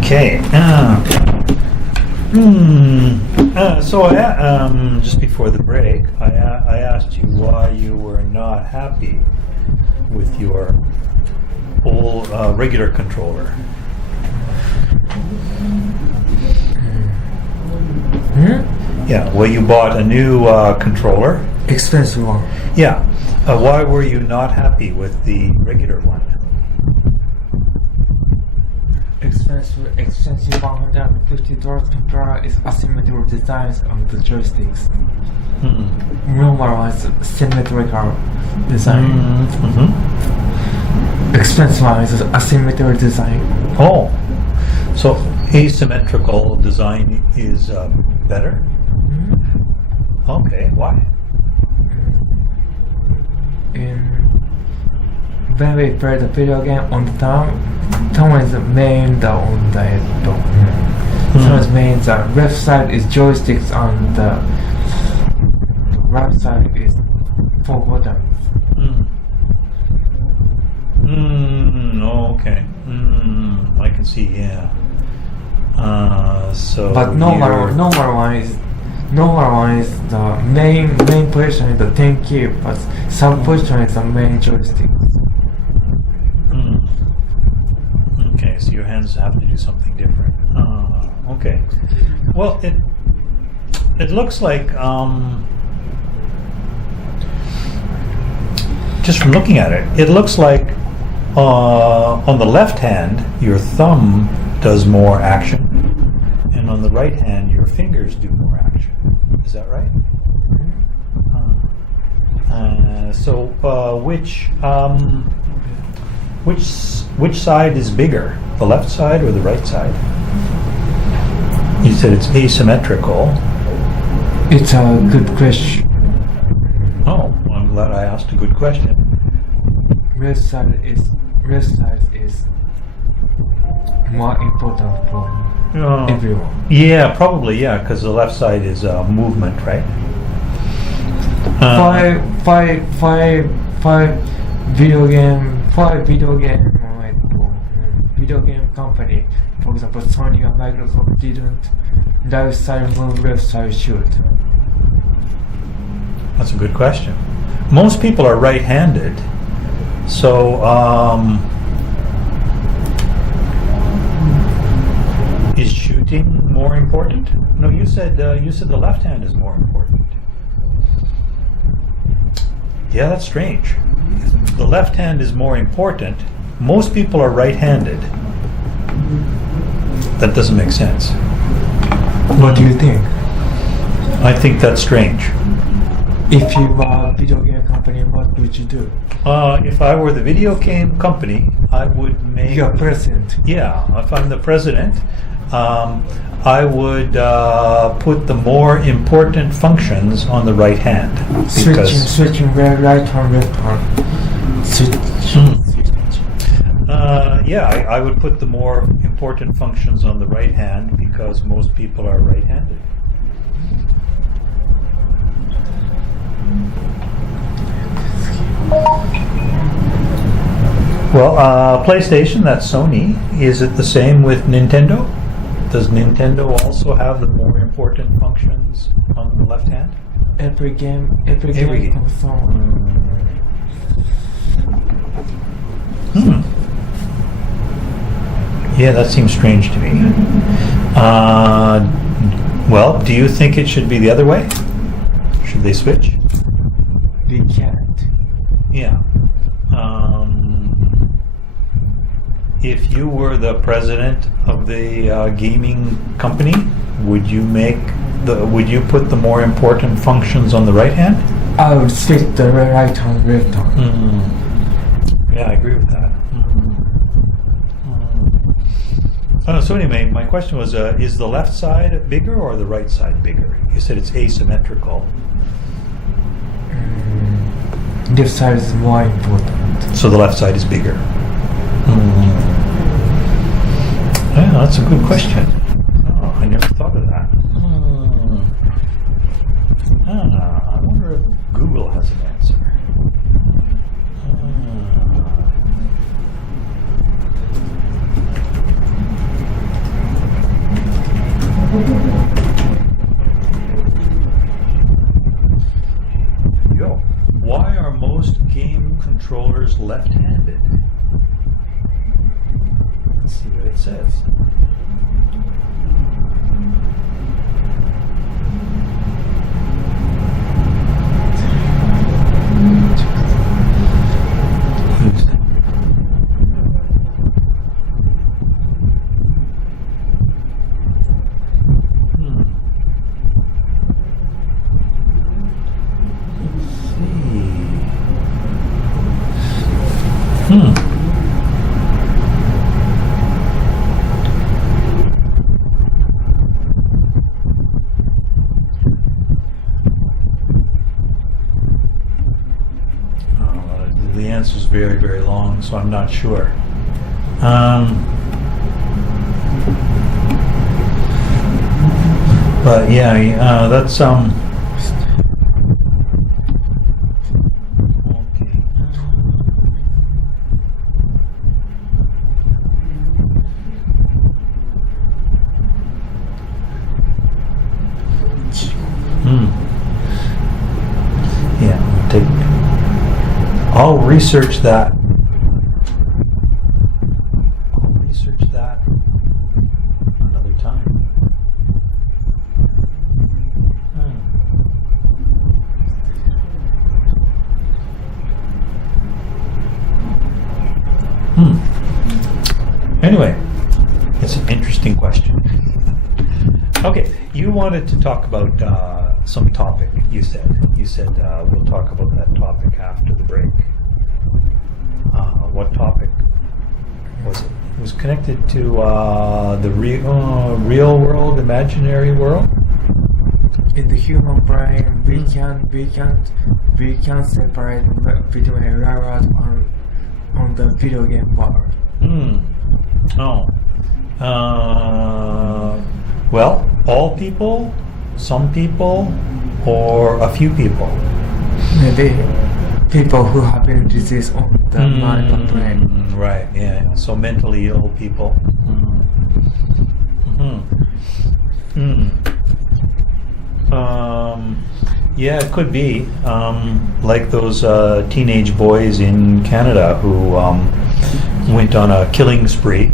Okay. So just before the break, I asked you why you were not happy with your old regular controller. Yeah, well, you bought a new controller. Expensive one. Yeah. Why were you not happy with the regular one? Expensive $150 controller is asymmetrical designs on the joysticks. Normal one is symmetrical design. Expensive one is asymmetrical design. Oh, so asymmetrical design is better? Okay, why? When we play the video game on the thumb is main on the So it means the left side is joysticks and the right side is 4 buttons. Okay. I can see, yeah. So but normal one is the main position is the 10 key, but sub position is the main joystick. Okay, so your hands have to do something different. Okay. Well, it looks like just from looking at it, it looks like on the left hand your thumb does more action, and on the right hand your fingers do more action. Is that right? So which side is bigger, the left side or the right side? You said it's asymmetrical. It's a good question. Oh, I'm glad I asked a good question. Left side is more important for everyone. Yeah, probably, yeah, because the left side is movement, right? Five video game company, for example, Sony and Microsoft didn't left side move, left side shoot. That's a good question. Most people are right-handed, so is shooting more important? No, you said the left hand is more important. Yeah, that's strange. The left hand is more important. Most people are right-handed. That doesn't make sense. What do you think? I think that's strange. If you were a video game company, what would you do? If I were the video game company, I would make... You're president. Yeah, if I'm the president, I would put the more important functions on the right hand. Switching right hand, left hand. Yeah, I would put the more important functions on the right hand because most people are right-handed. Well, PlayStation, that's Sony. Is it the same with Nintendo? Does Nintendo also have the more important functions on the left hand? Every game console. Yeah, that seems strange to me. Well, do you think it should be the other way? Should they switch? They can't. Yeah. If you were the president of the gaming company, would you put the more important functions on the right hand? I would switch the right hand, left hand. Yeah, I agree with that. So anyway, my question was, is the left side bigger or the right side bigger? You said it's asymmetrical. Left side is more important. So the left side is bigger. Yeah, that's a good question. Oh, I never thought of that. I wonder if Google has an answer. very, very long, so I'm not sure. But yeah, that's okay. Yeah, I'll research that. Another time. Anyway, it's an interesting question. Okay, you wanted to talk about some topic. You said we'll talk about that topic after the break. What topic was it? It was connected to the real world, imaginary world. In the human brain, we can separate between real world on the video game world. Well, all people, some people, or a few people? Maybe people who have a disease on the mind and brain. Right, yeah. So mentally ill people. Yeah, it could be. Like those teenage boys in Canada who went on a killing spree.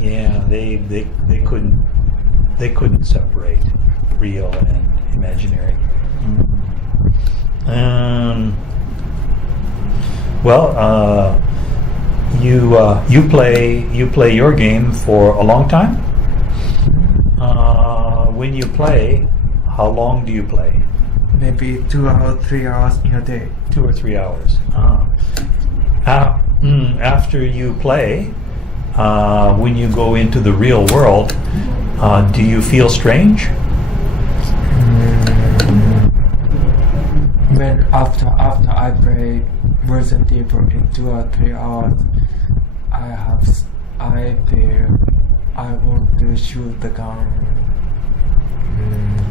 Yeah, they couldn't separate real and imaginary. Well, you play your game for a long time. When you play, how long do you play? Maybe 2 hours, 3 hours in a day. 2 or 3 hours. After you play, when you go into the real world, do you feel strange? When after I play Resident Evil in 2 or 3 hours, I feel I want to shoot the gun,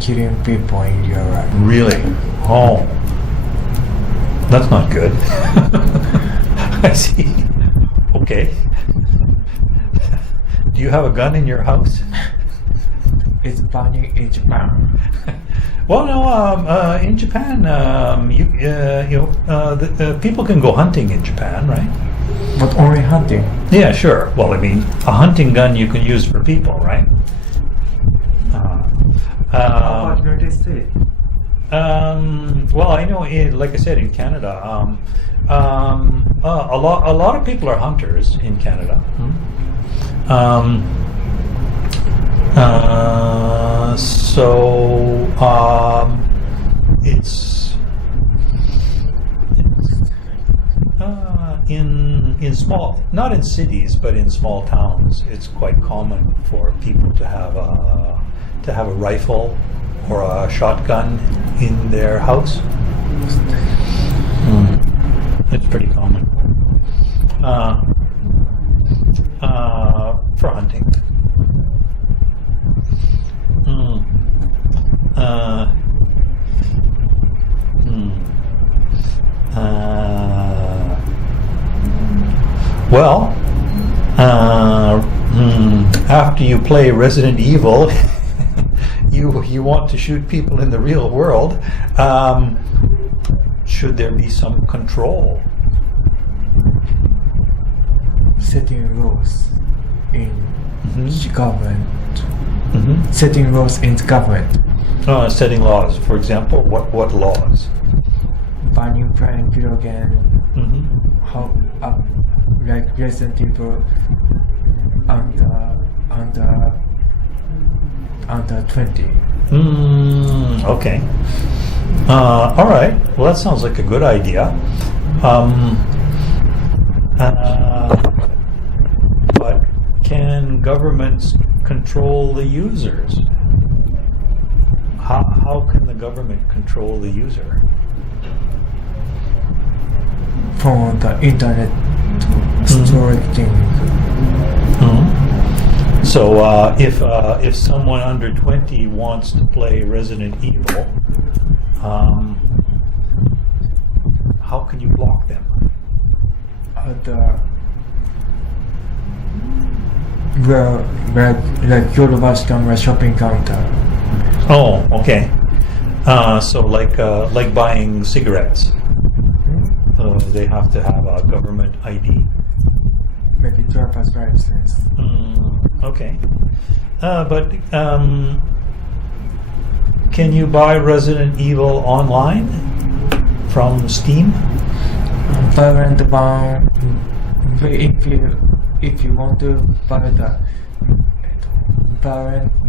killing people in your life. Really? Oh, that's not good. I see. Okay. Do you have a gun in your house? It's banning in Japan. Well, no. In Japan, the people can go hunting in Japan, right? But only hunting. Yeah, sure. Well, I mean, a hunting gun you can use for people, right? How about United States? Well, I know, like I said, in Canada, a lot of people are hunters in Canada. It's in small, not in cities, but in small towns, it's quite common for people to have a rifle or a shotgun in their house. It's pretty common for hunting. Well, after you play Resident Evil, you want to shoot people in the real world. Should there be some control? Setting rules in government. Setting rules in government. Setting laws, for example. What laws? Banning playing video game. How like Resident Evil under 20. Okay. All right. Well, that sounds like a good idea. But can governments control the users? How can the government control the user? from the internet story things. So if someone under 20 wants to play Resident Evil, how can you block them? Like Yoruba's camera shopping counter. Oh, okay. So like buying cigarettes, they have to have a government ID. Maybe driver's license. Okay. But can you buy Resident Evil online from Steam? Violent one. If you want to buy the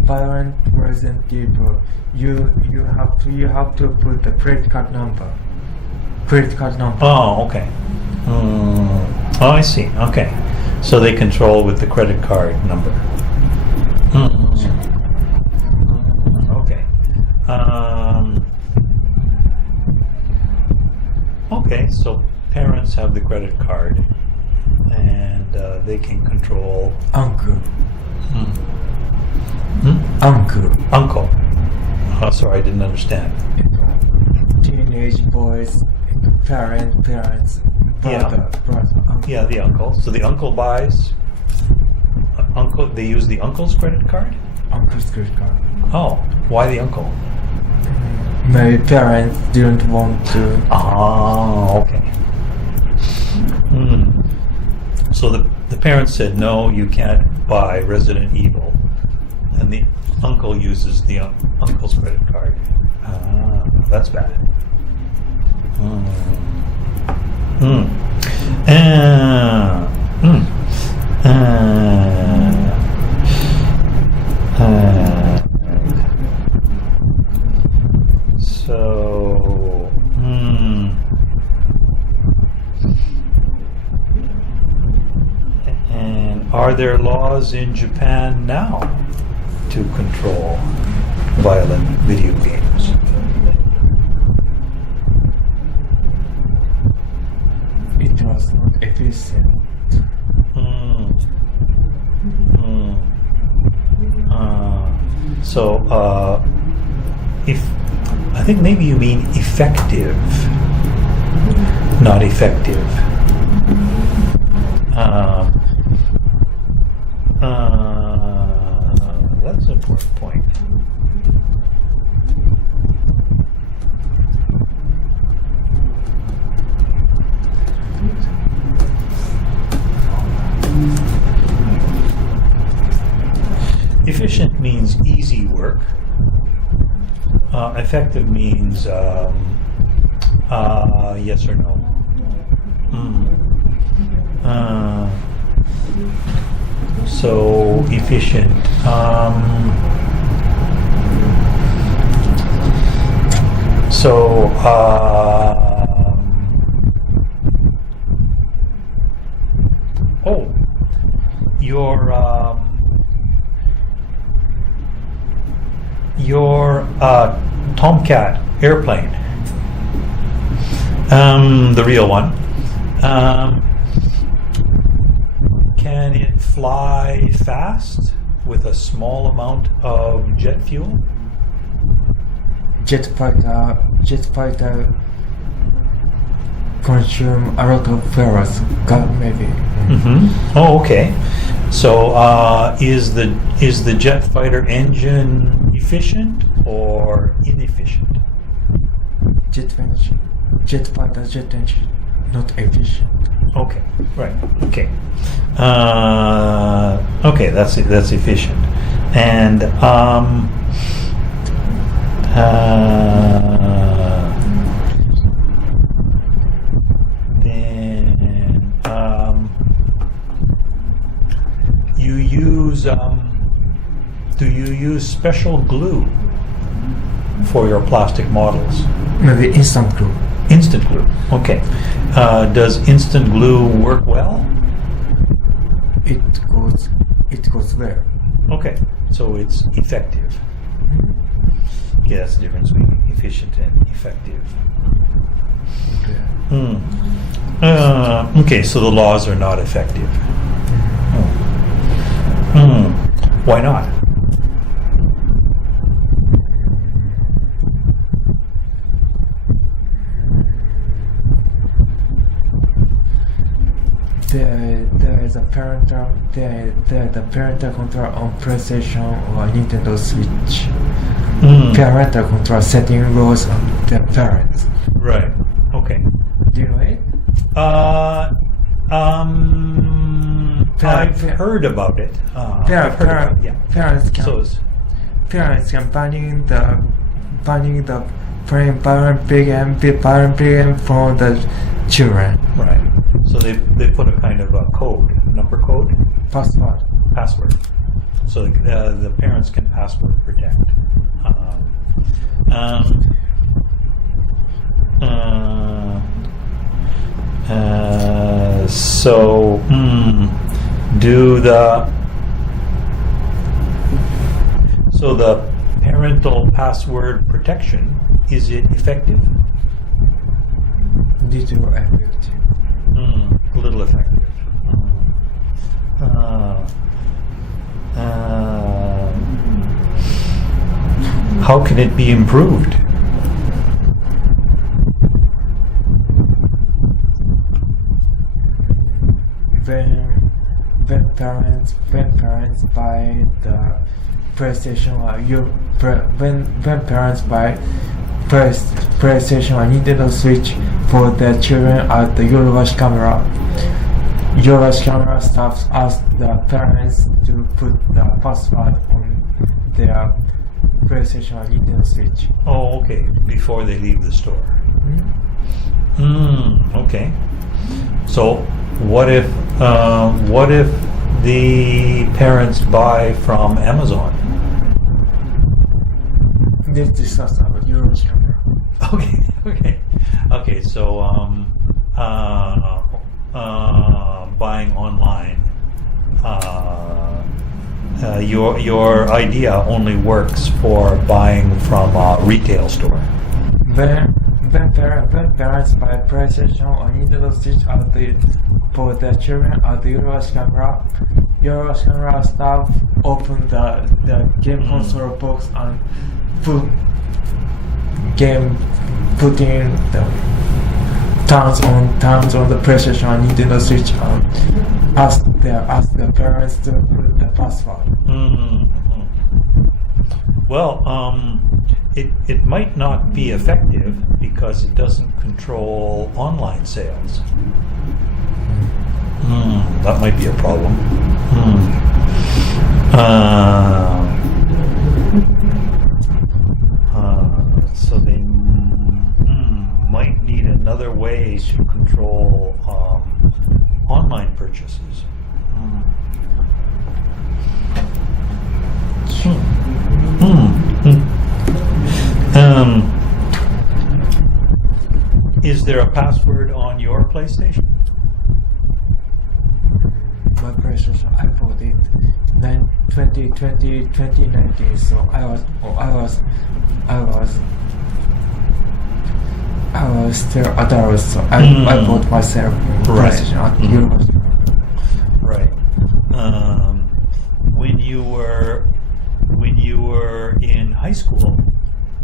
violent Resident Evil, you have to put the credit card number. Oh, okay. Oh, I see. Okay. So they control with the credit card number. Okay. Okay, so parents have the credit card and they can control Uncle. Uncle. Oh, sorry, I didn't understand. Teenage boys, parents, brother, uncle. Yeah, the uncle. So the uncle buys. They use the uncle's credit card. Uncle's credit card. Oh, why the uncle? My parents didn't want to. Oh, okay. So the parents said, no, you can't buy Resident Evil. And the uncle uses the uncle's credit card. That's bad. So, and are there laws in Japan now to control violent video games? It was not efficient. So, if I think maybe you mean effective, not effective. That's an important point. Efficient means easy work. Effective means yes or no. So efficient. Oh, your Tomcat airplane, the real one, can it fly fast with a small amount of jet fuel? Jet fighter consume a lot of fuels, maybe. Oh, okay. So, is the jet fighter engine efficient or inefficient? Jet fighter jet engine not efficient. Okay, right. Okay. Okay, that's efficient. And then you use do you use special glue for your plastic models? Maybe instant glue. Instant glue. Okay. Does instant glue work well? It goes well. Okay. So it's effective. Yeah, that's the difference between efficient and effective. Okay. Okay, so the laws are not effective. Why not? There is a parental control on PlayStation or Nintendo Switch. Parental control setting rules on the parents. Right. Okay. Do you know it? I've heard about it. Parents can So it's, banning the playing violent game for the children. right. So they put a kind of a code, number code, Password. password. So the parents can password protect. So the parental password protection, is it effective? Little effective. A little effective. How can it be improved? When parents buy the PlayStation or when parents buy PlayStation or Nintendo Switch for their children at the Yorubashi camera staff ask the parents to put the password on their PlayStation or Nintendo Switch. Oh, okay. Before they leave the store. Okay. So what if the parents buy from Amazon? Let's discuss about Yorubashi camera. Okay. So buying online, your idea only works for buying from a retail store. When parents buy PlayStation or Nintendo Switch for their children at the Yorubashi camera staff open the game console box and putting the turns on the PlayStation and Nintendo Switch and ask the parents to put the password. Well, it might not be effective because it doesn't control online sales. That might be a problem. So they might need another way to control online purchases. Is there a password on your PlayStation? My PlayStation, I bought it 2019, so I was still adult, so I bought myself PlayStation at university. Right. When you were in high school,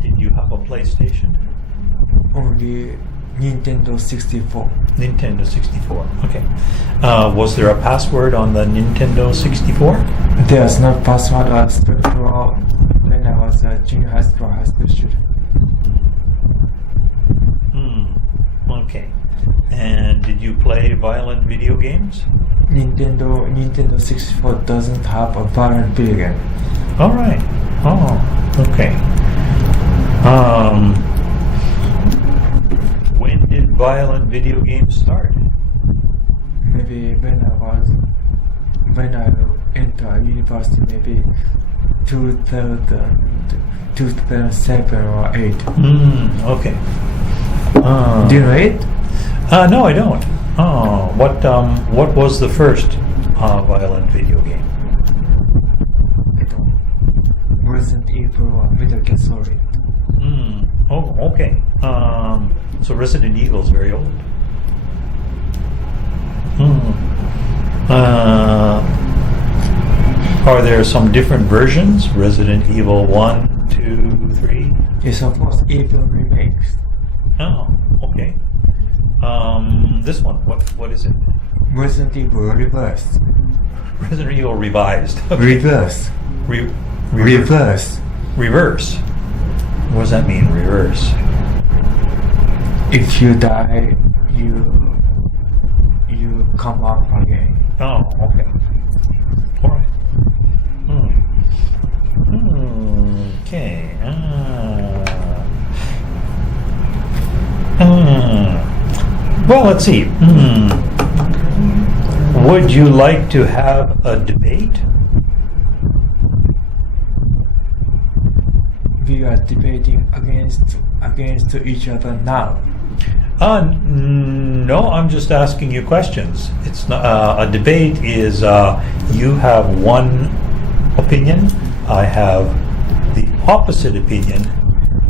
did you have a PlayStation? Only Nintendo 64. Nintendo 64. Okay. Was there a password on the Nintendo 64? There's no password. I was when I was a junior high school student. Okay. And did you play violent video games? Nintendo 64 doesn't have a violent video game. All right. Oh, okay. When did violent video games start? Maybe when I entered university, maybe 2007 or 8. Okay. Do you know it? No, I don't. Oh, what was the first violent video game? Resident Evil or Metal Gear Solid. Oh, okay. So Resident Evil is very old. Are there some different versions? Resident Evil 1, 2, 3? It's supposed even remakes. Oh, okay. This one, what is it? Resident Evil Reverse. Resident Evil Revised. Okay. Reverse. Reverse. Reverse. What does that mean, reverse? If you die, you come up again. Oh, okay. All right. Okay. Well, let's see. Would you like to have a debate? We are debating against each other now. No, I'm just asking you questions. It's not, a debate is you have one opinion, I have the opposite opinion,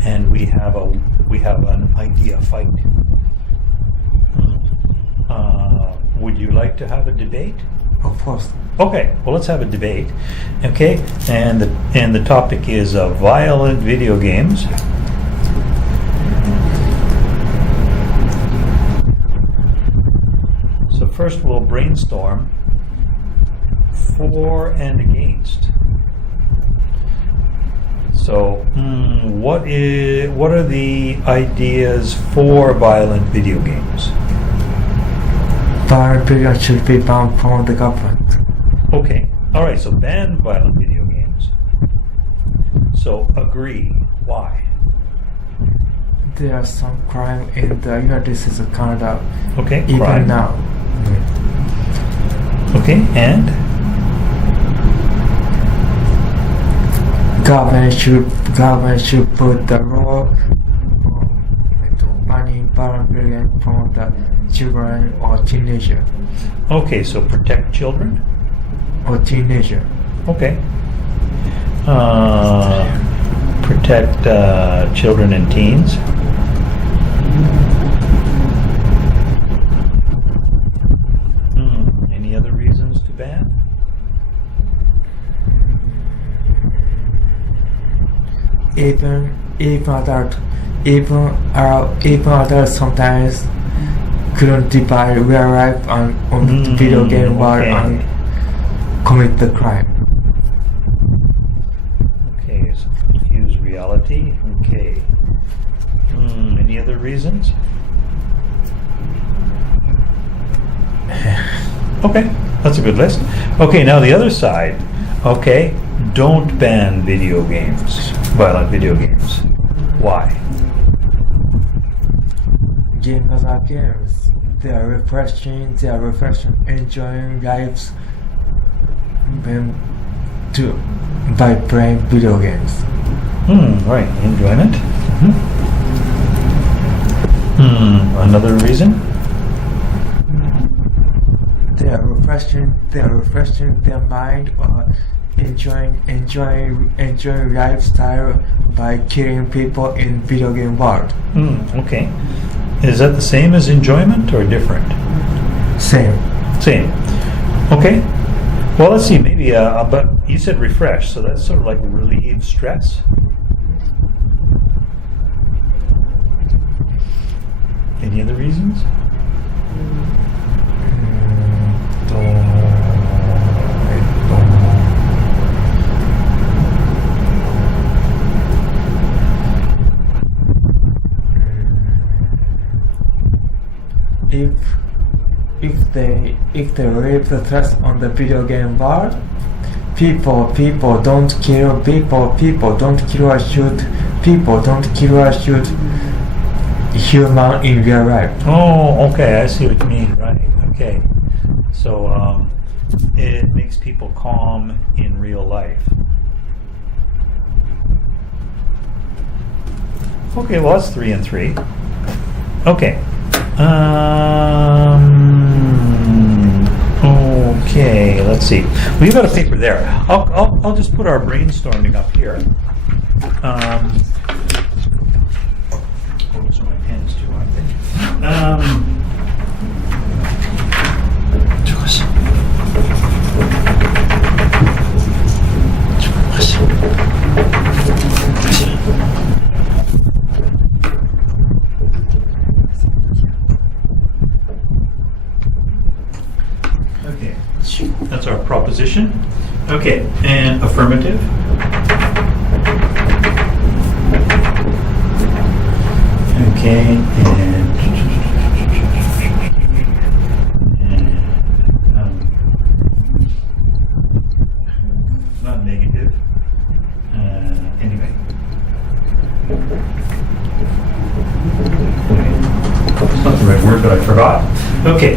and we have an idea fight. Would you like to have a debate? Of course. Okay, well, let's have a debate. Okay, and the topic is violent video games. So first we'll brainstorm for and against. So, what are the ideas for violent video games? Violent video games should be banned from the government. Okay, all right. So ban violent video games. So agree. Why? There are some crime in the United States of Canada. Okay, even crime. now. Okay, and Government should put the law banning violent video games from the children or teenager. okay, so protect children. Or teenager. Okay. Protect children and teens. Any other reasons to ban? Even adults sometimes couldn't divide real life on the video game world and commit the crime. Okay, so confuse reality. Okay. Any other reasons? Okay, that's a good list. Okay, now the other side. Okay, don't ban video games, violent video games. Why? Gamers are games. They are refreshing, enjoying lives by playing video games. Right, enjoyment. Another reason? They are refreshing their mind or enjoying lifestyle by killing people in video game world. Okay. Is that the same as enjoyment or different? Same. Same. Okay. Well, let's see. Maybe, but you said refresh, so that's sort of like relieve stress. Any other reasons? If they relieve the stress on the video game world, people don't kill people don't kill or shoot human in real life. Oh, okay. I see what you mean. Right. Okay. So it makes people calm in real life. Okay. Well, that's 3 and 3. Okay. Okay, let's see. We've got a paper there. I'll just put our brainstorming up here. Those are my pens too, aren't they? That's our proposition. Okay, and affirmative. Okay, and not negative. Anyway. It's not the right word, but I forgot. Okay.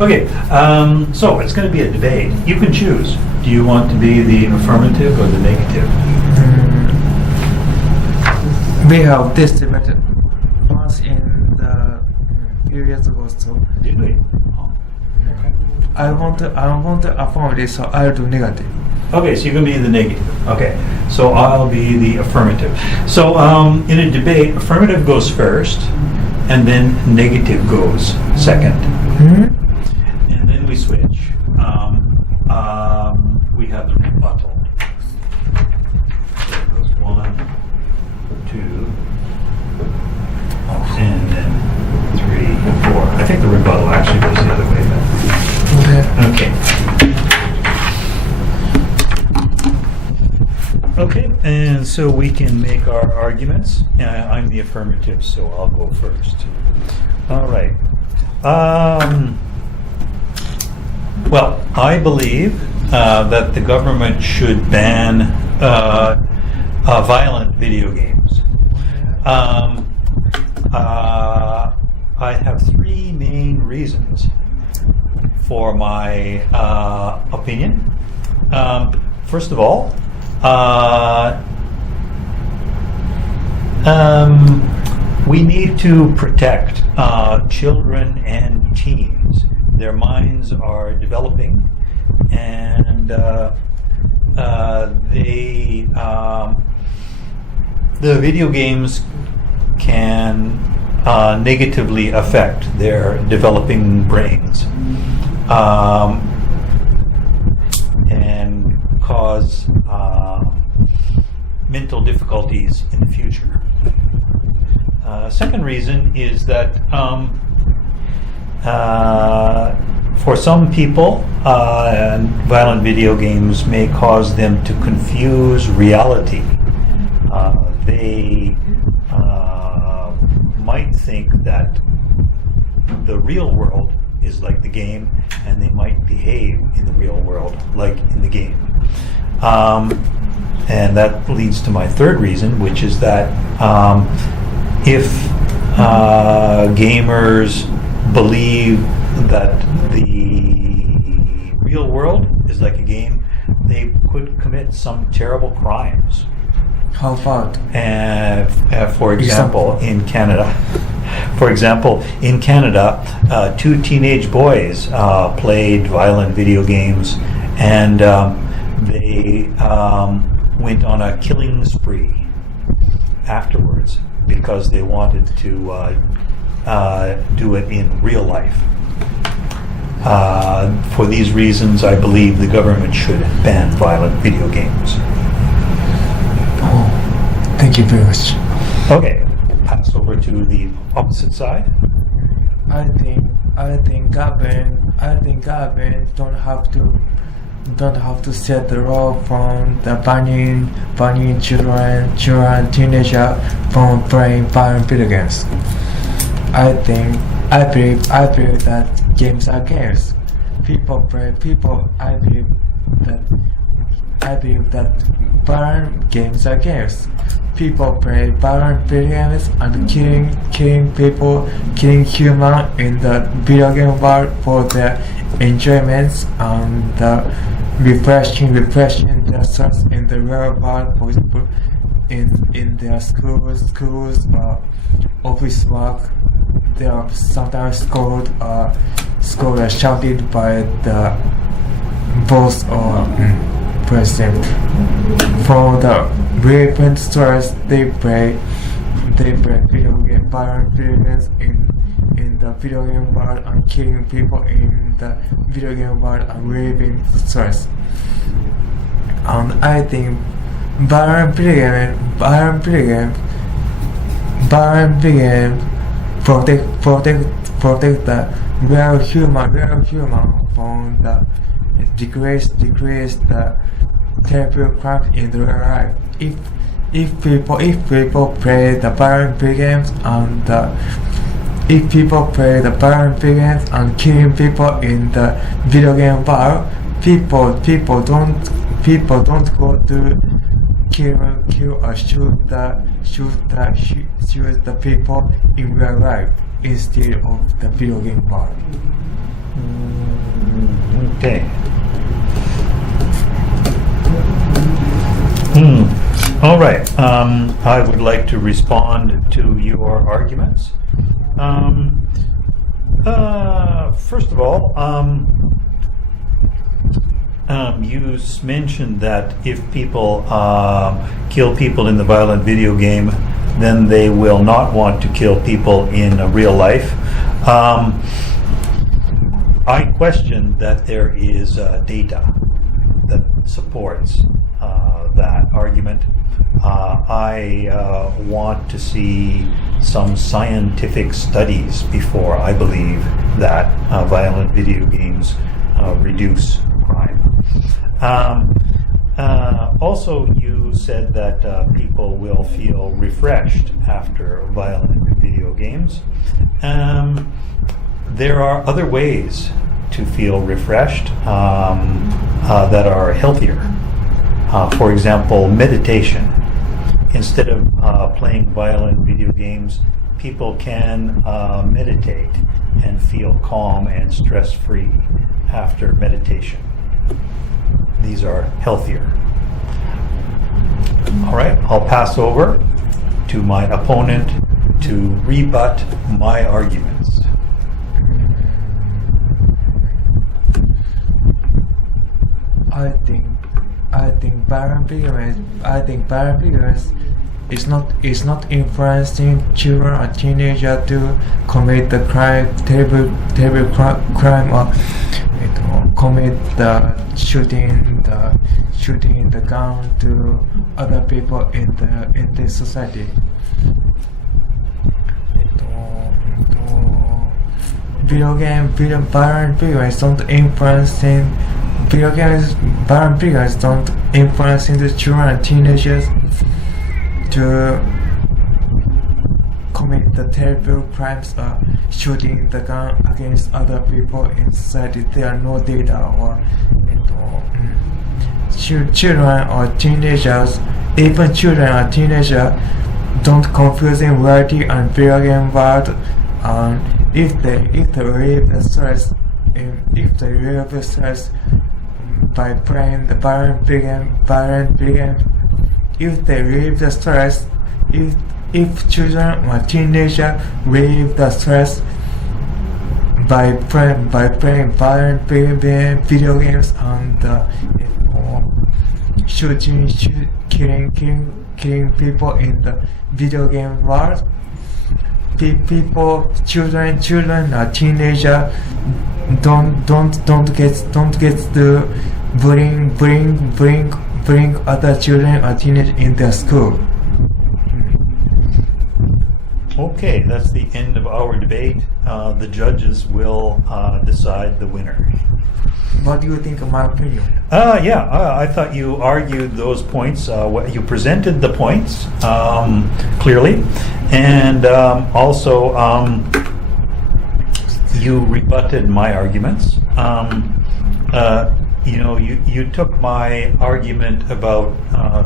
Okay, so it's going to be a debate. You can choose. Do you want to be the affirmative or the negative? We have this debate once in the few years ago. So Did we? Oh, okay. I want to affirmative, so I'll do negative. Okay, so you're going to be the negative. Okay, so I'll be the affirmative. So in a debate, affirmative goes first, and then negative goes second. And then we switch. We have the rebuttal. So it goes 1, 2, and then 3, 4. I think the rebuttal actually goes the other way. But okay, and so we can make our arguments. I'm the affirmative, so I'll go first. All right. Well, I believe that the government should ban violent video games. I have 3 main reasons for my opinion. First of all, we need to protect children and teens. Their minds are developing, and the video games can negatively affect their developing brains and cause mental difficulties in the future. Second reason is that for some people, violent video games may cause them to confuse reality. They might think that the real world is like the game, and they might behave in the real world like in the game. And that leads to my third reason, which is that if gamers believe that the real world is like a game, they could commit some terrible crimes. How about? For example, in Canada, two teenage boys played violent video games, and they went on a killing spree afterwards because they wanted to do it in real life. For these reasons, I believe the government should ban violent video games. Oh, thank you very much. Okay, pass over to the opposite side. I think government don't have to set the law from the banning children, teenager from playing violent video games. I believe that games are games. I believe that violent games are games. People play violent video games and killing people, killing humans in the video game world for their enjoyments and refreshing themselves in the real world. For example, in their schools or office work, they are sometimes scolded or shouted by the boss or president. For the relevant stress, they play violent video games in the video game world and killing people in the video game world and relieving the stress. And I think violent video game protect the real human from the decrease the terrible crime in the real life. If people play the violent video games and killing people in the video game world, people don't go to kill or shoot the people in real life instead of the video game world. Okay. All right. I would like to respond to your arguments. First of all, you mentioned that if people kill people in the violent video game, then they will not want to kill people in real life. I question that there is data that supports that argument. I want to see some scientific studies before I believe that violent video games reduce crime. Also, you said that people will feel refreshed after violent video games. There are other ways to feel refreshed that are healthier. For example, meditation. Instead of playing violent video games, people can meditate and feel calm and stress-free after meditation. These are healthier. All right, I'll pass over to my opponent to rebut my arguments. I think violent video games is not influencing children or teenagers to commit the terrible crime or commit the shooting the gun to other people in the society. Violent video games don't influencing the children and teenagers to commit the terrible crimes or shooting the gun against other people in society. There are no data or children or teenagers, even children or teenagers don't confusing reality and video game world. If they relieve the stress by playing the violent video game if they relieve the stress, if children or teenagers relieve the stress by playing violent video games and shooting, killing people in the video game world, children or teenagers don't get to bring other children or teenagers in their school. Okay, that's the end of our debate. The judges will decide the winner. What do you think of my opinion? I thought you argued those points. You presented the points clearly, and also you rebutted my arguments. You took my argument about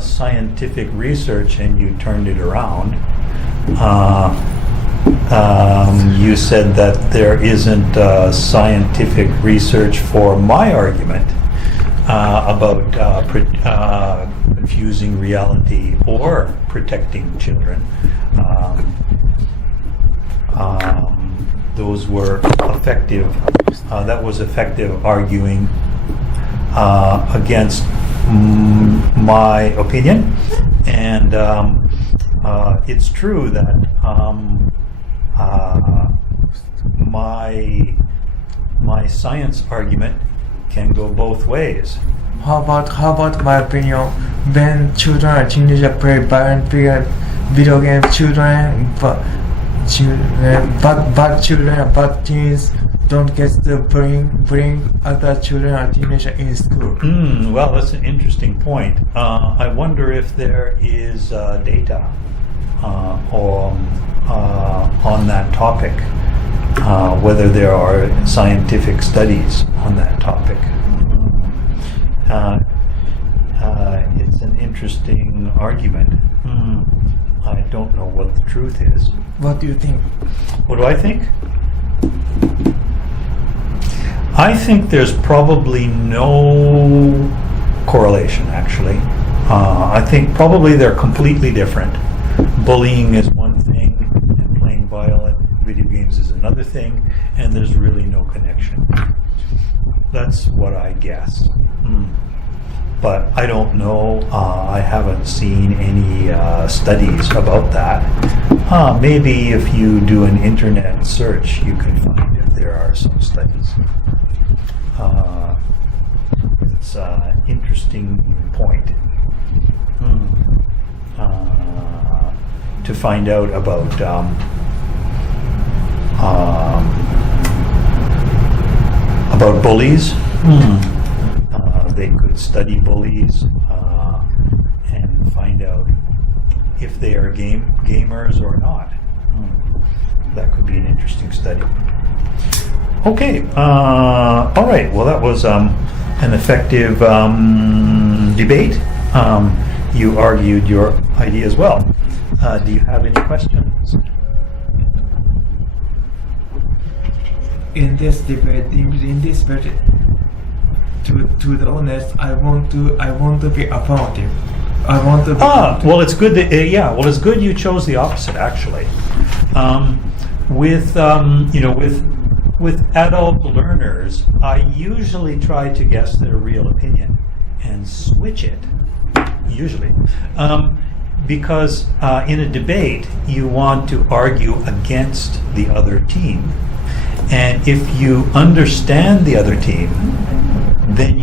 scientific research and you turned it around. You said that there isn't scientific research for my argument about confusing reality or protecting children. Those were effective. That was effective arguing against my opinion, and it's true that my science argument can go both ways. How about my opinion? When children or teenagers play violent video games, bad children, bad teens don't get to bring other children or teenagers in school. Well, that's an interesting point. I wonder if there is data on that topic, whether there are scientific studies on that topic. It's an interesting argument. I don't know what the truth is. What do you think? What do I think? I think there's probably no correlation, actually. I think probably they're completely different. Bullying is one thing, and playing violent video games is another thing, and there's really no connection. That's what I guess. But I don't know. I haven't seen any studies about that. Maybe if you do an internet search, you can find if there are some studies. It's an interesting point to find out about bullies. They could study bullies and find out if they are gamers or not. That could be an interesting study. Okay, all right. Well, that was an effective debate. You argued your idea as well. Do you have any questions? In this debate, to the honest, I want to be affirmative. I want to be well, it's good that well, it's good you chose the opposite, actually. With adult learners, I usually try to guess their real opinion and switch it, usually. Because in a debate, you want to argue against the other team. And if you understand the other team, then you